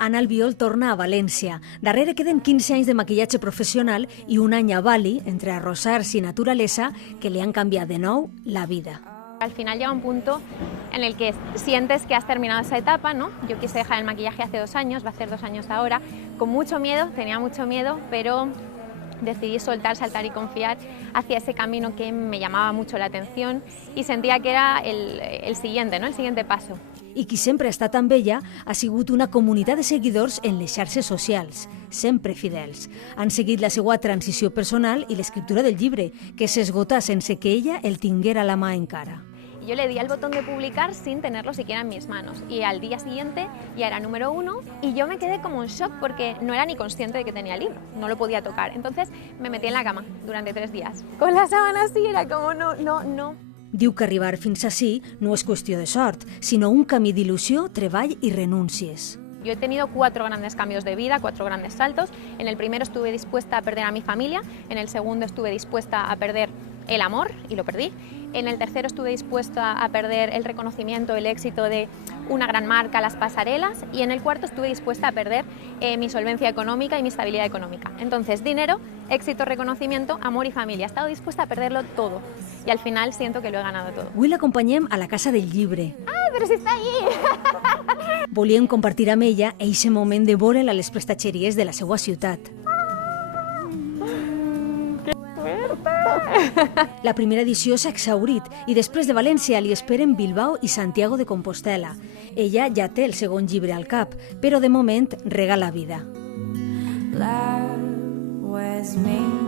Ana Albiol torna a València. Darrere queden 15 anys de maquillatge professional i un any a Bali, entre arrossars i naturalesa, que li han canviat de nou la vida. Al final llega un punto en el que sientes que has terminado esa etapa, ¿no? Yo quise dejar el maquillaje hace 2 años, va a hacer 2 años ahora, con mucho miedo, tenía mucho miedo, pero decidí soltar, saltar y confiar hacia ese camino que me llamaba mucho la atención y sentía que era el siguiente, ¿no? El siguiente paso. I qui sempre ha estat amb ella ha sigut una comunitat de seguidors en les xarxes socials, sempre fidels. Han seguit la seva transició personal i l'escriptura del llibre, que s'esgotà sense que ella el tinguera a la mà encara. Yo le di al botón de publicar sin tenerlo siquiera en mis manos y al día siguiente ya era número 1 y yo me quedé como en shock porque no era ni consciente de que tenía el libro, no lo podía tocar. Entonces me metí en la cama durante 3 días. Con la sábana así era como no. Diu que arribar fins ací no és qüestió de sort, sinó un camí d'il·lusió, treball i renúncies. Yo he tenido 4 grandes cambios de vida, 4 grandes saltos. En el primero estuve dispuesta a perder a mi familia, en el segundo estuve dispuesta a perder el amor y lo perdí. En el tercero estuve dispuesta a perder el reconocimiento, el éxito de una gran marca, las pasarelas, y en el cuarto estuve dispuesta a perder mi solvencia económica y mi estabilidad económica. Entonces, dinero, éxito, reconocimiento, amor y familia. He estado dispuesta a perderlo todo y al final siento que lo he ganado todo. Avui l'acompanyem a la Casa del Llibre. ¡Ah, pero si está allí! Volíem compartir amb ella eixe moment de veure'l a les prestatgeries de la seva ciutat. La primera edició s'ha exhaurit i després de València li esperen Bilbao i Santiago de Compostela. Ella ja té el segon llibre al cap, però de moment rega la vida. Love was made